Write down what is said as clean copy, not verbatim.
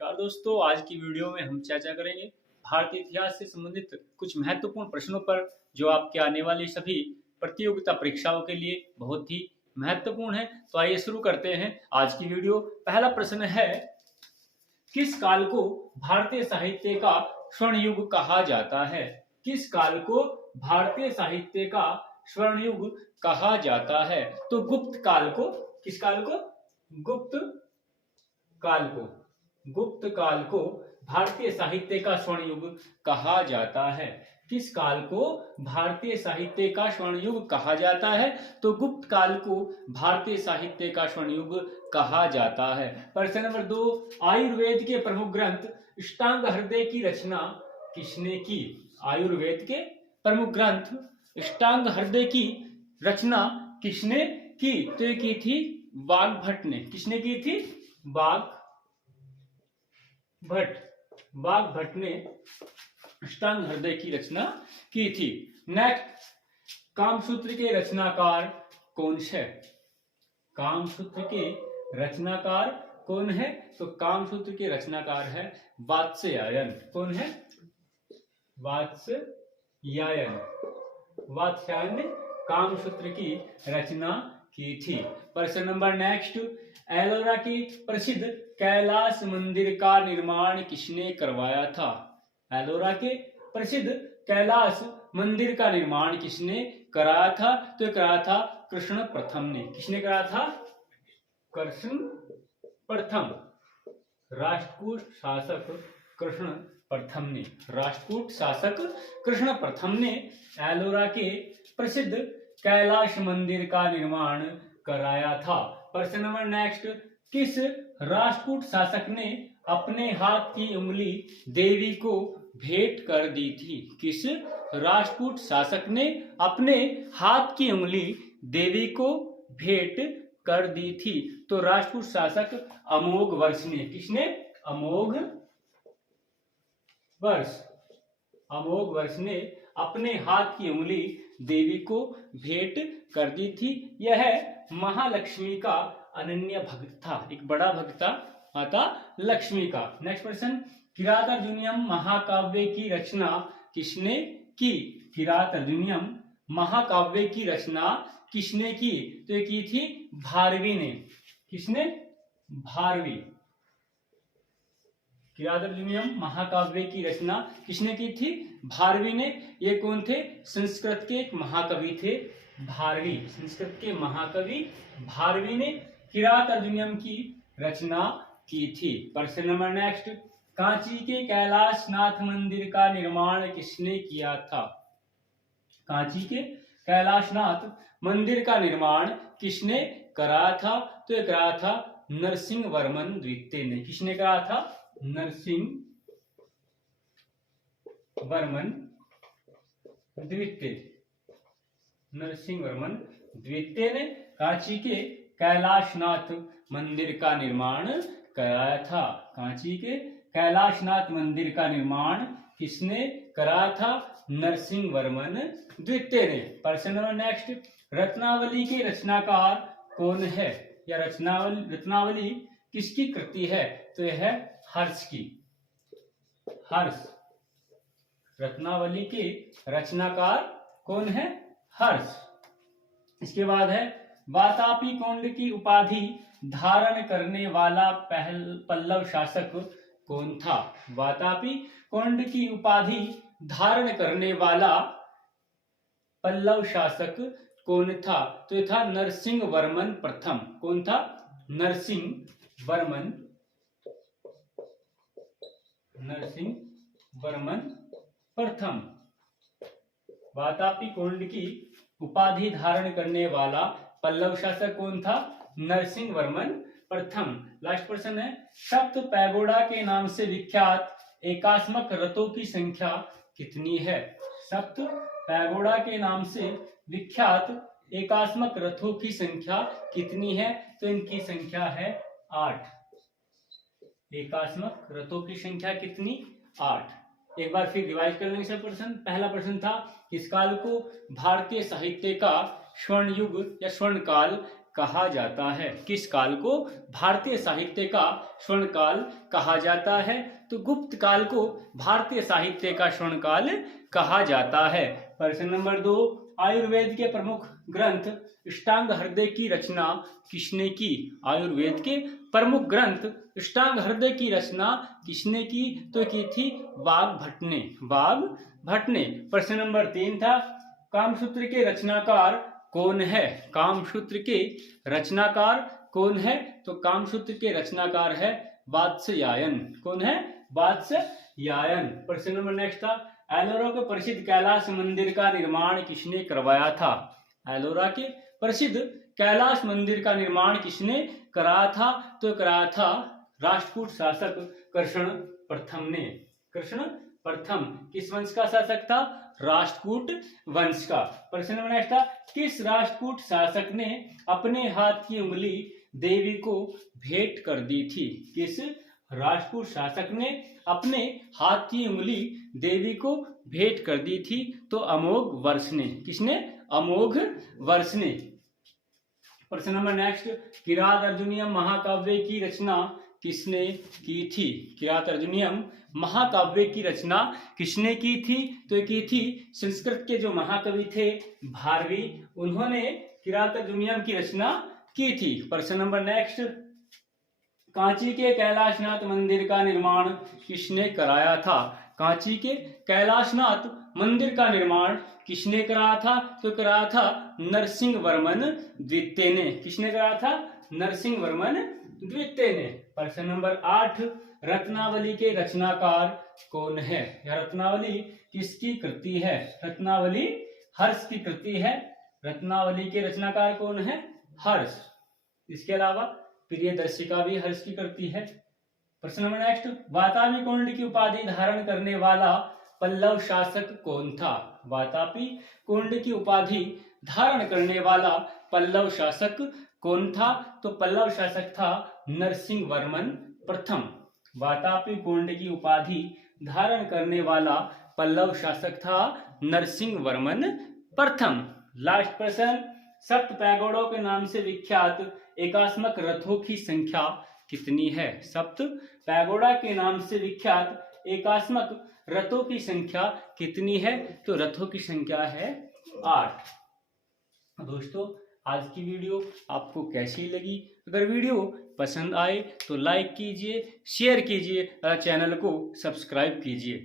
नमस्कार दोस्तों, आज की वीडियो में हम चर्चा करेंगे भारतीय इतिहास से संबंधित कुछ महत्वपूर्ण प्रश्नों पर जो आपके आने वाली सभी प्रतियोगिता परीक्षाओं के लिए बहुत ही महत्वपूर्ण है। तो आइए शुरू करते हैं आज की वीडियो। पहला प्रश्न है, किस काल को भारतीय साहित्य का स्वर्ण युग कहा जाता है? किस काल को भारतीय साहित्य का स्वर्ण युग कहा जाता है? तो गुप्त काल को, किस काल को? गुप्त काल को भारतीय साहित्य का स्वर्ण युग कहा जाता है। किस काल को भारतीय साहित्य का स्वर्ण युग कहा जाता है? तो गुप्त काल को भारतीय साहित्य का स्वर्ण युग कहा जाता है। प्रश्न नंबर 2, आयुर्वेद के प्रमुख ग्रंथ अष्टांग हृदय की रचना किसने की? आयुर्वेद के प्रमुख ग्रंथ अष्टांग हृदय की रचना किसने की? तो ये की थी वाग्भट ने। किसने की थी? वाग्भट ने अष्टांग हृदय की रचना की थी। नेक्स्ट, कामसूत्र के रचनाकार कौन है? कामसूत्र के रचनाकार कौन है? तो कामसूत्र के रचनाकार है वात्स्यायन। कौन है? वात्स्यायन ने कामसूत्र की रचना की थी। प्रश्न नंबर नेक्स्ट, एलोरा की प्रसिद्ध कैलाश मंदिर का निर्माण किसने करवाया था? एलोरा के प्रसिद्ध कैलाश मंदिर का निर्माण किसने कराया था? तो कराया था कृष्ण प्रथम ने। किसने कराया था? कृष्ण प्रथम। राष्ट्रकूट शासक कृष्ण प्रथम ने। राष्ट्रकूट शासक कृष्ण प्रथम ने एलोरा के प्रसिद्ध कैलाश मंदिर का निर्माण कराया था। प्रश्न नंबर नेक्स्ट, किस राष्ट्रकूट शासक ने अपने हाथ की उंगली देवी को भेंट कर दी थी? किस राष्ट्रकूट शासक ने अपने हाथ की उंगली देवी को भेंट कर दी थी? तो राष्ट्रकूट शासक अमोघवर्ष ने। किसने? अमोघवर्ष ने अपने हाथ की उंगली देवी को भेंट कर दी थी। यह महालक्ष्मी का अनन्य भक्त था, एक बड़ा भक्त था माता लक्ष्मी का। नेक्स्ट प्रश्न, किरात अर्जुनीयम महाकाव्य की रचना किसने की? किरात अर्जुनीयम महाकाव्य की रचना किसने की? तो ये की थी भारवी ने। किसने? भारवी। किरात अर्जुनीयम महाकाव्य की रचना किसने की थी? भारवी ने। ये कौन थे? संस्कृत के एक महाकवि थे भारवी। संस्कृत के महाकवि भारवी ने किरात अर्जुनीयम की रचना की थी। प्रश्न नंबर नेक्स्ट, कांची के कैलाशनाथ मंदिर का निर्माण किसने किया था? कांची के कैलाशनाथ मंदिर का निर्माण किसने कराया था? तो ये कराया था नरसिंह वर्मन द्वितीय ने। किसने कराया था? नरसिंह वर्मन द्वितीय ने कांची के कैलाशनाथ मंदिर का निर्माण कराया था। कांची के कैलाशनाथ मंदिर का निर्माण किसने कराया था? नरसिंह वर्मन द्वितीय ने। प्रश्न नंबर नेक्स्ट, रत्नावली के रचनाकार कौन है? या रत्नावली किसकी कृति है? तो यह है हर्ष की। रत्नावली के रचनाकार कौन है? हर्ष। इसके बाद है, वातापी कौंड की उपाधि धारण करने वाला पल्लव शासक कौन था? वातापी कौंड की उपाधि धारण करने वाला पल्लव शासक कौन था? तो ये था नरसिंह वर्मन प्रथम। कौन था? नरसिंह वर्मन प्रथम। वातापी कौंड की उपाधि धारण करने वाला पल्लव शासक कौन था? नरसिंह वर्मन प्रथम। लास्ट प्रश्न है, सप्त पैगोडा के नाम से विख्यात एकात्मक रथों की संख्या कितनी है? सप्त पैगोडा के नाम से विख्यात एकात्मक रथों की संख्या कितनी है? तो इनकी संख्या है 8। एकात्मक रथों की संख्या कितनी? 8। एक बार फिर रिवाइज कर लेंगे सब प्रश्न। पहला प्रश्न था, किस काल को भारतीय साहित्य का स्वर्ण युग या स्वर्ण काल कहा जाता है? किस काल को भारतीय साहित्य का स्वर्ण काल कहा जाता है? तो गुप्त काल को भारतीय साहित्य का स्वर्ण काल कहा जाता है। प्रश्न नंबर 2, आयुर्वेद के प्रमुख ग्रंथ अष्टांग हृदय की रचना किसने की? आयुर्वेद के प्रमुख ग्रंथ अष्टांग हृदय की रचना किसने की? तो की थी वाग्भट ने। वाग्भट ने। प्रश्न नंबर 3 था, कामसूत्र के रचनाकार कौन है? कामसूत्र के रचनाकार कौन है? तो कामसूत्र के रचनाकार है वात्स्यायन। कौन है? वात्स्यायन। प्रश्न नंबर नेक्स्ट था, एलोरा के प्रसिद्ध कैलाश मंदिर का निर्माण किसने करवाया था? एलोरा के प्रसिद्ध कैलाश मंदिर का निर्माण किसने कराया था? तो कराया था राष्ट्रकूट शासक कृष्ण प्रथम ने। कृष्ण प्रथम किस वंश का शासक था? राष्ट्रकूट वंश का। प्रश्न नंबर नेक्स्ट था, किस राष्ट्रकूट शासक ने अपने हाथ की उंगली देवी को भेंट कर दी थी? किस राष्ट्रकूट शासक ने अपने हाथ की उंगली देवी को भेंट कर दी थी? तो अमोघ वर्ष ने। किसने? अमोघ वर्ष ने। प्रश्न नंबर नेक्स्ट, किरात अर्जुनियम महाकाव्य की रचना किसने की थी? किरात अर्जुनियम महाकाव्य की रचना किसने की थी? तो की थी संस्कृत के जो महाकवि थे भारवी, उन्होंने किरात अर्जुनियम की रचना की थी। प्रश्न नंबर नेक्स्ट, कांची के कैलाशनाथ मंदिर का निर्माण किसने कराया था? कांची के कैलाशनाथ मंदिर का निर्माण किसने कराया था? तो कराया था नरसिंह वर्मन द्वितीय ने। किसने कराया था? नरसिंह वर्मन द्वितीय ने। प्रश्न नंबर 8, रत्नावली के रचनाकार कौन है? यह रत्नावली किसकी कृति है? रत्नावली हर्ष की कृति है। रत्नावली के रचनाकार कौन है? हर्ष। इसके अलावा प्रियदर्शिका भी हर्ष की कृति है। प्रश्न नंबर नेक्स्ट, वातापी कुंड की उपाधि धारण करने वाला पल्लव शासक कौन था? वातापी कुंड की उपाधि धारण करने वाला पल्लव शासक कौन था? तो पल्लव शासक था नरसिंह वर्मन प्रथम। वातापी कुंड की उपाधि धारण करने वाला पल्लव शासक था नरसिंह वर्मन प्रथम। लास्ट प्रश्न, सप्त पैगोड़ों के नाम से विख्यात एकात्मक रथों की संख्या कितनी है? सप्त पैगोड़ा के नाम से विख्यात एकात्मक रथों की संख्या कितनी है? तो रथों की संख्या है 8। दोस्तों, आज की वीडियो आपको कैसी लगी? अगर वीडियो पसंद आए तो लाइक कीजिए, शेयर कीजिए, चैनल को सब्सक्राइब कीजिए।